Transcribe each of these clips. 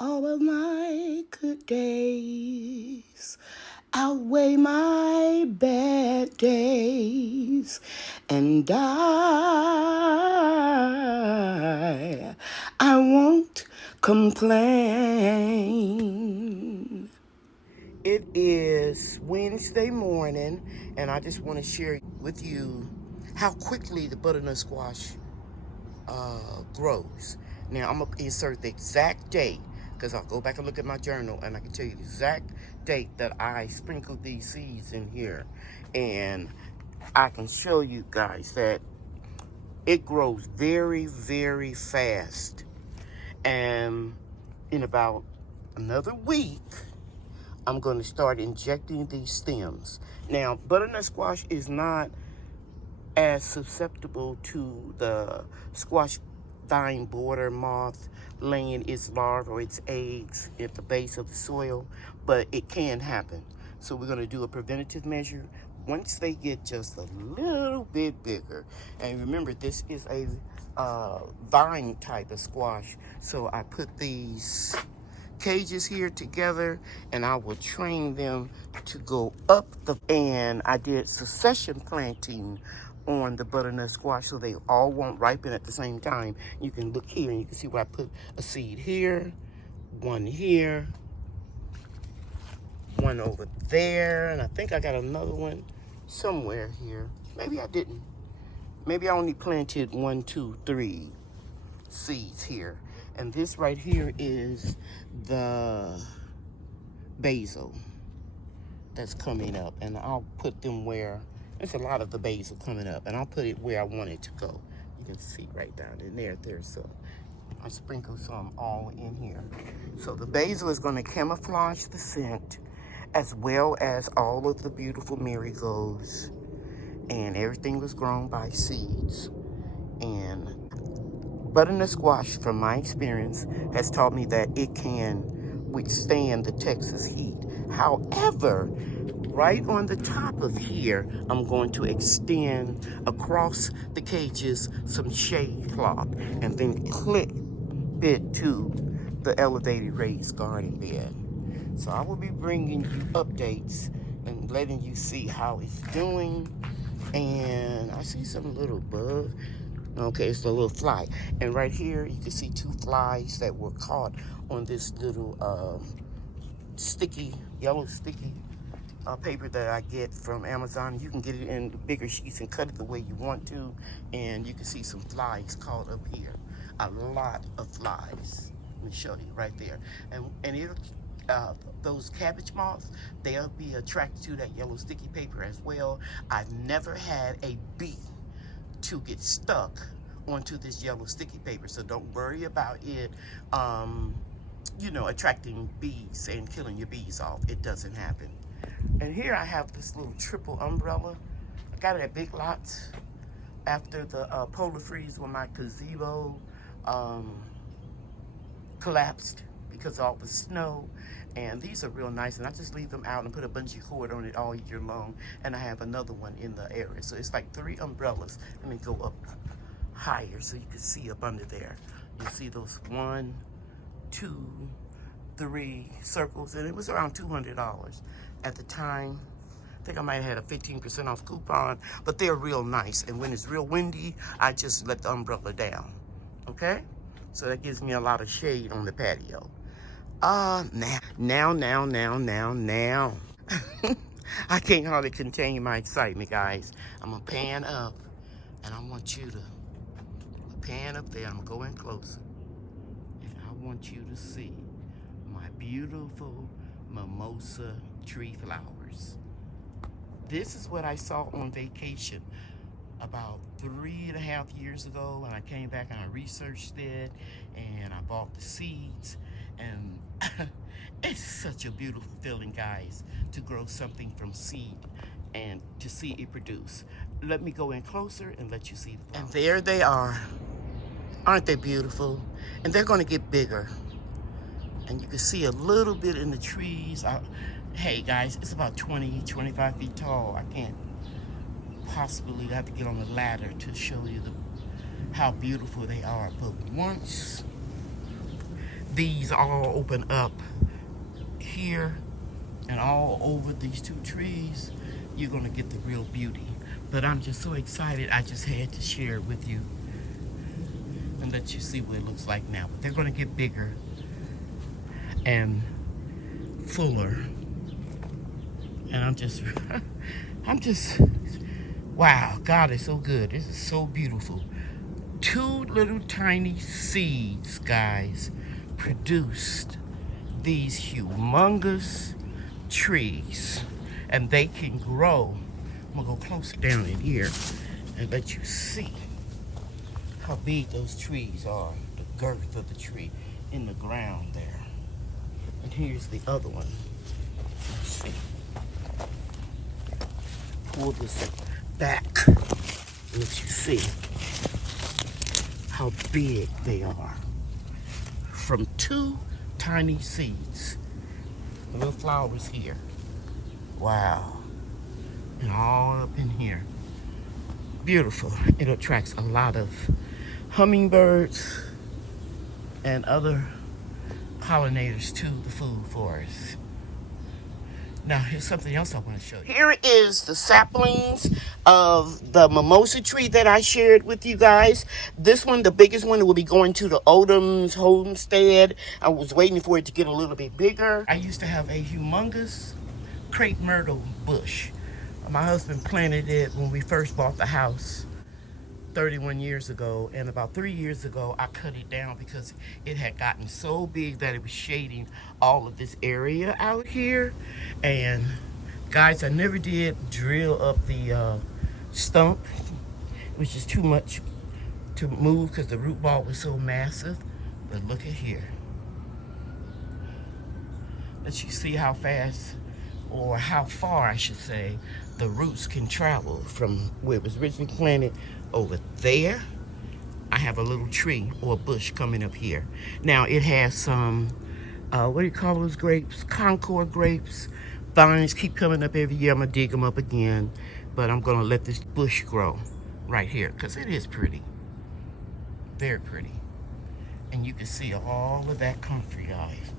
All of my good days outweigh my bad days, and I won't complain. It is Wednesday morning, and I just want to share with you how quickly the butternut squash grows. Now, I'm going to insert the exact date, because I'll go back and look at my journal, and I can tell you the exact date that I sprinkled these seeds in here. And I can show you guys that it grows very, very fast. And in about another week, I'm going to start injecting these stems. Now, butternut squash is not as susceptible to the squash vine border moth laying its larvae or its eggs at the base of the soil, but it can happen. So we're going to do a preventative measure once they get just a little bit bigger. And remember, this is a vine type of squash. So I put these cages here together, and I will train them to go up and I did succession planting on the butternut squash so they all won't ripen at the same time. You can look here and you can see where I put a seed here, one here, one over there, and I think I got another one somewhere here. Maybe I didn't. Maybe I only planted 1, 2, 3 seeds here. And this right here is the basil that's coming up, and I'll put them where there's a lot of the basil coming up, and I'll put it where I want it to go. You can see right down in there. So I sprinkle some all in here. So the basil is going to camouflage the scent, as well as all of the beautiful marigolds, and everything was grown by seeds. And butternut squash, from my experience, has taught me that it can withstand the Texas heat. However, right on the top of here, I'm going to extend across the cages some shade cloth and then clip it to the elevated raised garden bed. So I will be bringing you updates and letting you see how it's doing. And I see some little bugs. Okay, it's a little fly. And right here, you can see 2 flies that were caught on this little yellow sticky paper that I get from Amazon. You can get it in bigger sheets and cut it the way you want to. And you can see some flies caught up here. A lot of flies. Let me show you right there. And it'll, those cabbage moths, they'll be attracted to that yellow sticky paper as well. I've never had a bee to get stuck onto this yellow sticky paper, so don't worry about it attracting bees and killing your bees off. It doesn't happen. And here I have this little triple umbrella. I got it at Big Lots after the polar freeze when my gazebo collapsed because of all the snow. And these are real nice, and I just leave them out and put a bungee cord on it all year long. And I have another one in the area, so it's like 3 umbrellas. Let me go up higher so you can see up under there. You see those 1, 2, 3 circles, and it was around $200 at the time. I think I might have had a 15% off coupon, but they're real nice. And when it's real windy, I just let the umbrella down. Okay, so that gives me a lot of shade on the patio. Now. I can't hardly contain my excitement, guys. I'm gonna pan up, and I want you to pan up there. I'm going closer, and I want you to see my beautiful mimosa tree flowers. This is what I saw on vacation about 3.5 years ago, and I came back and I researched it, and I bought the seeds, and it's such a beautiful feeling, guys, to grow something from seed and to see it produce. Let me go in closer and let you see the flowers. And there they are. Aren't they beautiful? And they're going to get bigger. And you can see a little bit in the trees. Hey, guys, it's about 20, 25 feet tall. I can't possibly have to get on a ladder to show you how beautiful they are. But once these all open up here and all over these two trees, you're gonna get the real beauty. But I'm just so excited, I just had to share it with you and let you see what it looks like now. But they're gonna get bigger and fuller. And I'm just, wow, God is so good. This is so beautiful. 2 little tiny seeds, guys, produced these humongous trees. And they can grow. I'm gonna go closer down in here and let you see how big those trees are, the girth of the tree in the ground there. And here's the other one. Let's see. Pull this back and let you see how big they are. From 2 tiny seeds. The little flowers here. Wow. And all up in here. Beautiful. It attracts a lot of hummingbirds and other pollinators to the food forest. Now, here's something else I want to show you. Here is the saplings of the mimosa tree that I shared with you guys. This one, the biggest one, will be going to the Odom's homestead. I was waiting for it to get a little bit bigger. I used to have a humongous crepe myrtle bush. My husband planted it when we first bought the house 31 years ago, and about 3 years ago I cut it down because it had gotten so big that it was shading all of this area out here. And guys, I never did drill up the stump. It was just too much to move because the root ball was so massive. But look at here. Let you see how fast, or how far I should say, the roots can travel from where it was originally planted over there. I have a little tree or a bush coming up here. Now it has some, what do you call those grapes? Concord grapes. Vines keep coming up every year. I'm gonna dig them up again, but I'm gonna let this bush grow right here because it is pretty, very pretty. And you can see all of that comfrey, guys.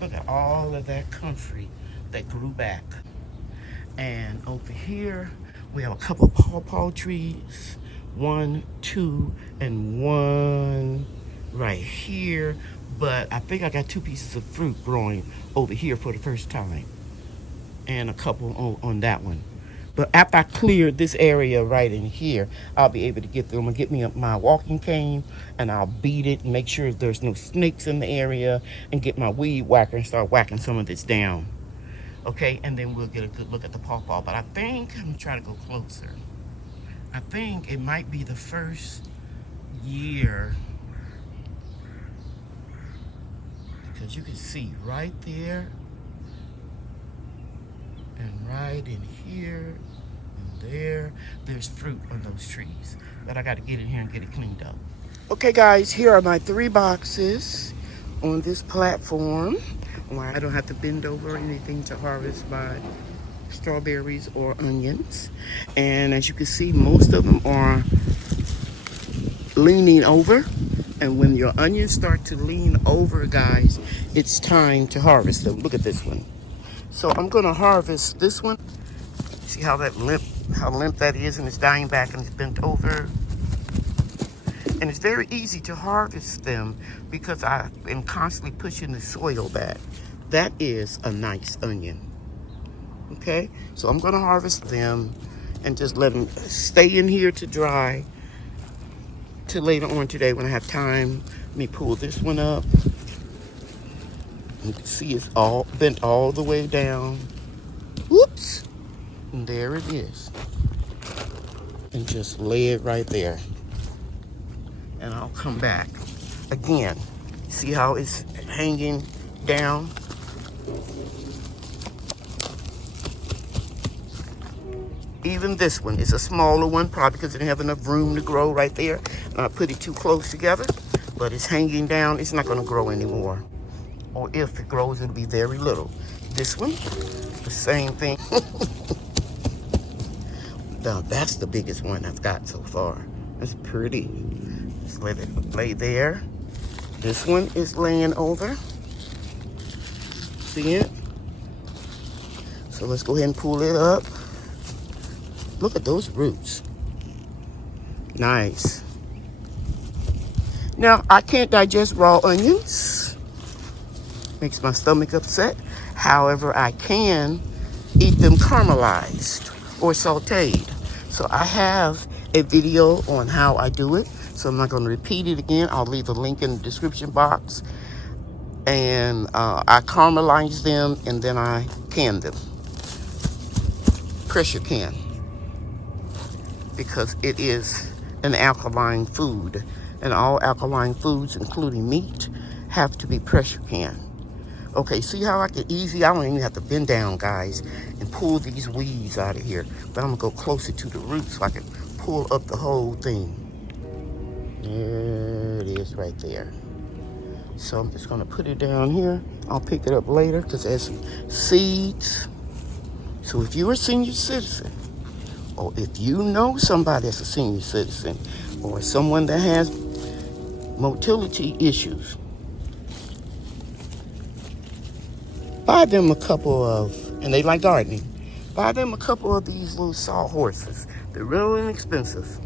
Look at all of that comfrey that grew back. And over here, we have a couple of pawpaw trees. 1, 2, and 1 right here. But I think I got 2 pieces of fruit growing over here for the first time. And a couple on that one. But after I clear this area right in here, I'll be able to get through. I'm gonna get me my walking cane and I'll beat it and make sure there's no snakes in the area and get my weed whacker and start whacking some of this down. Okay, and then we'll get a good look at the pawpaw. But I think, I'm trying to go closer. I think it might be the first year, because you can see right there and right in here and there, there's fruit on those trees. But I got to get in here and get it cleaned up. Okay guys, here are my 3 boxes on this platform where I don't have to bend over or anything to harvest my strawberries or onions. And as you can see, most of them are leaning over. And when your onions start to lean over, guys, it's time to harvest them. Look at this one. So I'm gonna harvest this one. See how limp that is, and it's dying back and it's bent over. And it's very easy to harvest them because I've been constantly pushing the soil back. That is a nice onion. Okay, so I'm gonna harvest them and just let them stay in here to dry till later on today when I have time. Let me pull this one up. You can see it's all bent all the way down. Whoops, and there it is. And just lay it right there. And I'll come back again. See how it's hanging down? Even this one is a smaller one, probably because it didn't have enough room to grow right there. And I put it too close together, but it's hanging down. It's not gonna grow anymore. Or if it grows, it'll be very little. This one, the same thing. Now that's the biggest one I've got so far. That's pretty. Just let it lay there. This one is laying over. See it? So let's go ahead and pull it up. Look at those roots. Nice. Now, I can't digest raw onions. Makes my stomach upset. However, I can eat them caramelized or sauteed. So I have a video on how I do it. So I'm not going to repeat it again. I'll leave a link in the description box. And I caramelize them and then I can them. Pressure can. Because it is an alkaline food. And all alkaline foods, including meat, have to be pressure canned. Okay, see how I can I don't even have to bend down, guys, and pull these weeds out of here. But I'm gonna go closer to the roots so I can pull up the whole thing. There it is right there. So I'm just gonna put it down here. I'll pick it up later because there's some seeds. So if you're a senior citizen, or if you know somebody that's a senior citizen, or someone that has motility issues, buy them a couple of, and they like gardening, buy them a couple of these little sawhorses. They're really inexpensive.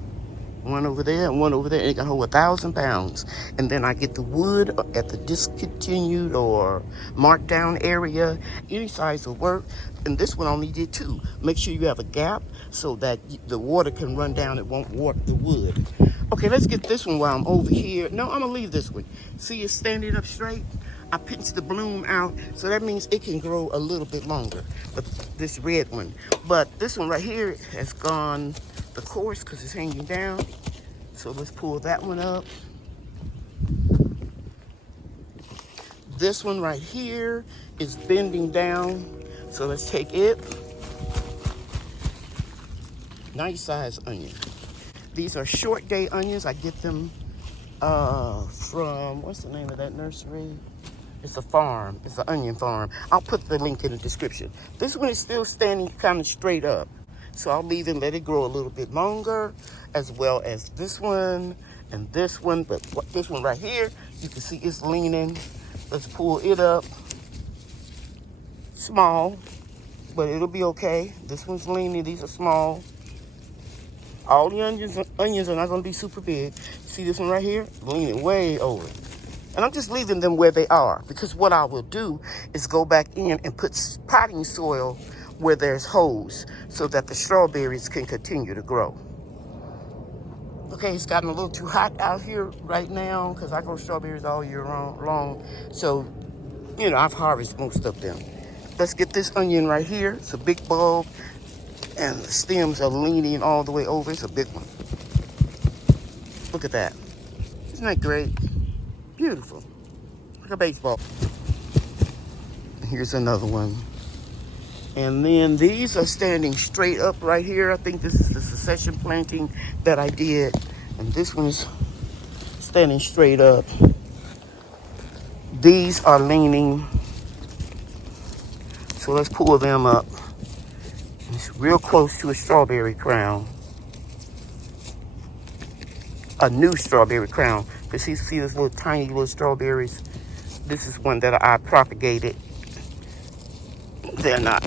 One over there and one over there, and it can hold 1,000 pounds. And then I get the wood at the discontinued or marked down area. Any size will work. And this one only did 2. Make sure you have a gap so that the water can run down. It won't warp the wood. Okay, let's get this one while I'm over here. No, I'm gonna leave this one. See, it's standing up straight. I pinched the bloom out, so that means it can grow a little bit longer. But this red one, but this one right here has gone the course because it's hanging down. So let's pull that one up. This one right here is bending down. So let's take it. Nice size onion. These are short day onions. I get them from, what's the name of that nursery? It's a farm. It's an onion farm. I'll put the link in the description. This one is still standing kind of straight up. So I'll leave and let it grow a little bit longer, as well as this one and this one. But this one right here, you can see it's leaning. Let's pull it up. Small, but it'll be okay. This one's leaning. These are small. All the onions are not going to be super big. See this one right here? Leaning way over. And I'm just leaving them where they are, because what I will do is go back in and put potting soil where there's holes so that the strawberries can continue to grow. Okay, it's gotten a little too hot out here right now because I grow strawberries all year long. So, you know, I've harvested most of them. Let's get this onion right here. It's a big bulb and the stems are leaning all the way over. It's a big one. Look at that. Isn't that great? Beautiful. Like a baseball. Here's another one. And then these are standing straight up right here. I think this is the succession planting that I did. And this one is standing straight up. These are leaning. So let's pull them up. It's real close to a strawberry crown. A new strawberry crown. Because you see those little tiny little strawberries. This is one that I propagated. They're not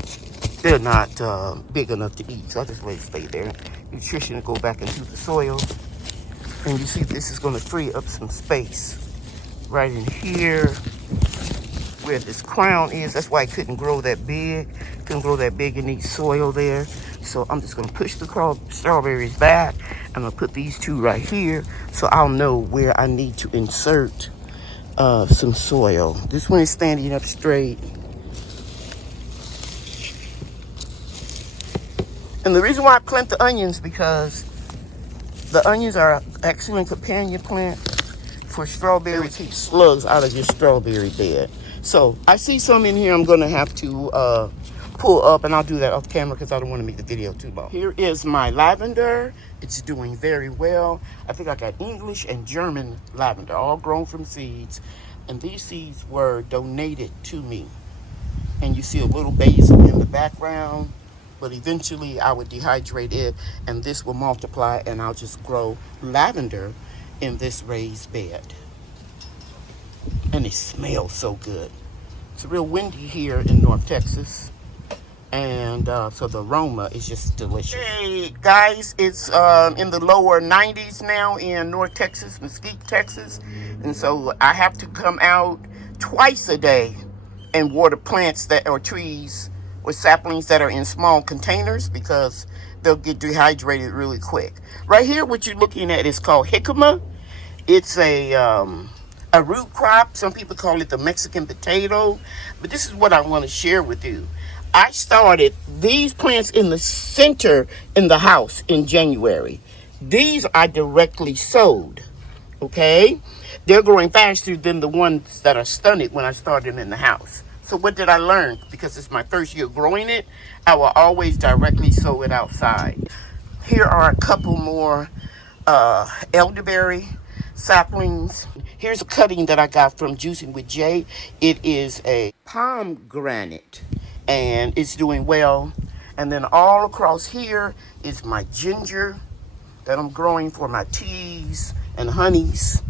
big enough to eat, so I just let it stay there. Nutrition will go back into the soil. And you see this is going to free up some space right in here where this crown is. That's why it couldn't grow that big. Couldn't grow that big. It needs soil there. So I'm just going to push the strawberries back. I'm going to put these 2 right here so I'll know where I need to insert some soil. This one is standing up straight. And the reason why I plant the onions, because the onions are an excellent companion plant for strawberries. Keep slugs out of your strawberry bed. So I see some in here I'm going to have to pull up, and I'll do that off camera because I don't want to make the video too long. Here is my lavender. It's doing very well. I think I got English and German lavender, all grown from seeds. And these seeds were donated to me. And you see a little basil in the background. But eventually I would dehydrate it and this will multiply and I'll just grow lavender in this raised bed. and it smells so good. It's real windy here in North Texas, and so the aroma is just delicious. Hey guys, it's in the lower 90s now in North Texas, Mesquite, Texas, and so I have to come out twice a day and water plants that or trees or saplings that are in small containers because they'll get dehydrated really quick. Right here, what you're looking at is called jicama. It's a root crop. Some people call it the Mexican potato, but this is what I want to share with you. I started these plants in the center in the house in January. These I directly sowed, okay? They're growing faster than the ones that are stunted when I started in the house. So what did I learn? Because it's my first year growing it, I will always directly sow it outside. Here are a couple more elderberry saplings. Here's a cutting that I got from Juicing with Jay. It is a pomegranate, and it's doing well. And then all across here is my ginger that I'm growing for my teas and honeys.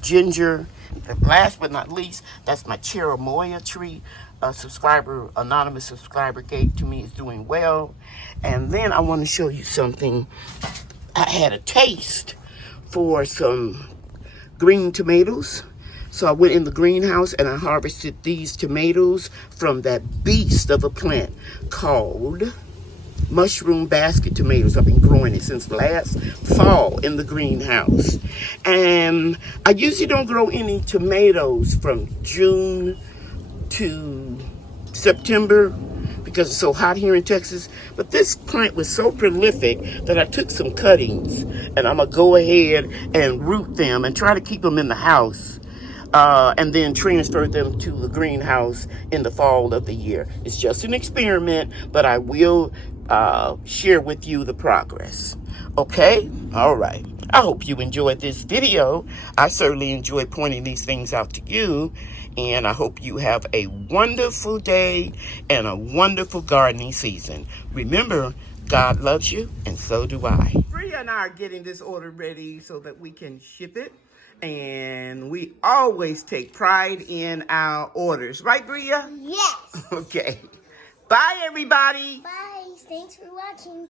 Ginger. And last but not least, that's my Cherylorganicff tree. A subscriber, anonymous subscriber gave to me, is doing well. And then I want to show you something. I had a taste for some green tomatoes. So I went in the greenhouse and I harvested these tomatoes from that beast of a plant called mushroom basket tomatoes. I've been growing it since last fall in the greenhouse. And I usually don't grow any tomatoes from June to September because it's so hot here in Texas. But this plant was so prolific that I took some cuttings and I'm going to go ahead and root them and try to keep them in the house. And then transfer them to the greenhouse in the fall of the year. It's just an experiment, but I will share with you the progress. Okay? All right. I hope you enjoyed this video. I certainly enjoy pointing these things out to you. And I hope you have a wonderful day and a wonderful gardening season. Remember, God loves you, and so do I. Bria and I are getting this order ready so that we can ship it. And we always take pride in our orders. Right, Bria? Yes. Okay. Bye, everybody. Bye. Thanks for watching.